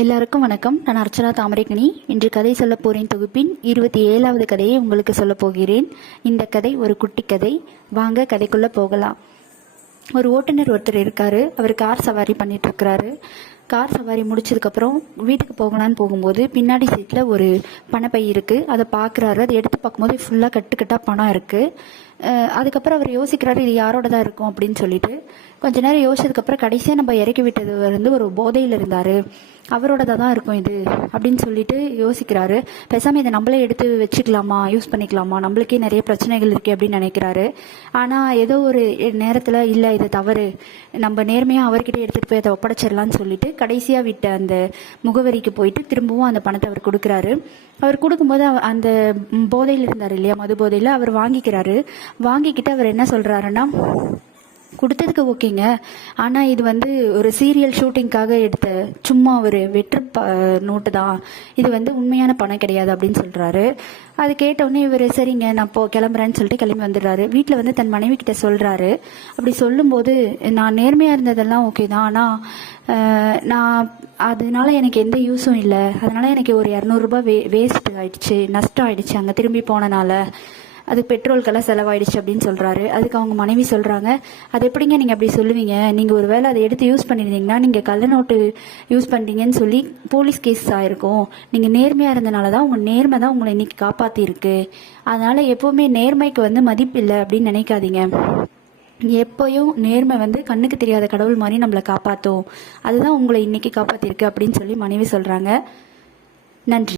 எல்லாருக்கும் வணக்கம். நான் அர்ச்சனா தாமரைக்கணி இன்று கதை சொல்லப் போகிறேன் தொகுப்பின் இருபத்தி ஏழாவது கதையை உங்களுக்கு சொல்ல போகிறேன். இந்த கதை ஒரு குட்டி கதை. வாங்க கதைக்குள்ள போகலாம். ஒரு ஓட்டுநர் ஒருத்தர் இருக்காரு. அவர் கார் சவாரி பண்ணிட்டு இருக்கிறாரு கார் சவாரி முடிச்சதுக்கப்புறம் வீட்டுக்கு போகலான்னு போகும்போது பின்னாடி சீட்டில் ஒரு பணப்பை இருக்குது அதை பார்க்குறாரு அதை எடுத்து பார்க்கும்போது ஃபுல்லாக கட்டுக்கட்டாக பணம் இருக்குது அதுக்கப்புறம் அவர் யோசிக்கிறாரு இது யாரோட தான் இருக்கும் அப்படின்னு சொல்லிட்டு. கொஞ்ச நேரம் யோசிச்சதுக்கப்புறம் கடைசியாக நம்ம இறக்கி விட்டது வந்து ஒரு போதையில் இருந்தார். அவரோடதாக தான் இருக்கும் இது அப்படின்னு சொல்லிட்டு யோசிக்கிறாரு. பேசாமல் இதை நம்மளே எடுத்து வச்சுக்கலாமா யூஸ் பண்ணிக்கலாமா? நம்மளுக்கே நிறைய பிரச்சனைகள் இருக்குது அப்படின்னு நினைக்கிறாரு. ஆனால் ஏதோ ஒரு நேரத்தில் இல்லை இது தவறு. நம்ம நேர்மையாக அவர்கிட்ட எடுத்துகிட்டு போய் அதை ஒப்படைச்சிடலான்னு சொல்லிட்டு கடைசியாக விட்ட அந்த முகவரிக்கு போயிட்டு திரும்பவும் அந்த பணத்தை அவர் கொடுக்குறாரு. அவர் கொடுக்கும்போது அந்த போதையில் இருந்தார் இல்லையா மது போதையில் அவர் வாங்கிக்கிறாரு. வாங்கிக்கிட்டு அவர் என்ன சொல்கிறாருன்னா கொடுத்ததுக்கு ஓகேங்க. ஆனால் இது வந்து ஒரு சீரியல் ஷூட்டிங்காக எடுத்த சும்மா ஒரு வெற்று ப நோட்டு தான். இது வந்து உண்மையான பணம் கிடையாது அப்படின்னு சொல்கிறாரு அது கேட்டோடனே இவர் சரிங்க நான் இப்போ கிளம்புறேன்னு சொல்லிட்டு கிளம்பி வந்துடுறாரு. வீட்டில் வந்து தன் மனைவி கிட்ட சொல்கிறாரு அப்படி சொல்லும்போது நான் நேர்மையாக இருந்ததெல்லாம் ஓகே தான். ஆனால் நான் அதனால எனக்கு எந்த யூஸும் இல்லை. அதனால எனக்கு ஒரு இரநூறுபா வே வேஸ்ட் ஆயிடுச்சு நஷ்டம் ஆயிடுச்சு அங்கே திரும்பி போனனால. அது பெட்ரோல்க்கெல்லாம் செலவாயிடுச்சு அப்படின்னு சொல்றாரு. அதுக்கு அவங்க மனைவி சொல்றாங்க அது எப்படிங்க நீங்க அப்படி சொல்லுவீங்க? நீங்க ஒருவேளை அதை எடுத்து யூஸ் பண்ணிருந்தீங்கன்னா நீங்க கள்ள நோட்டு யூஸ் பண்ணிட்டீங்கன்னு சொல்லி போலீஸ் கேஸ் ஆயிருக்கும். நீங்க நேர்மையா இருந்தனால தான் உங்க நேர்மை தான் உங்களை இன்னைக்கு காப்பாத்தி அதனால் அதனால எப்பவுமே நேர்மைக்கு வந்து மதிப்பு இல்லை அப்படின்னு நினைக்காதீங்க. எப்பயும் நேர்மை வந்து கண்ணுக்கு தெரியாத கடவுள் மாதிரி நம்மளை காப்பாற்றும் அதுதான் உங்களை இன்னைக்கு காப்பாத்திருக்கு அப்படின்னு சொல்லி மனைவி சொல்றாங்க. நன்றி.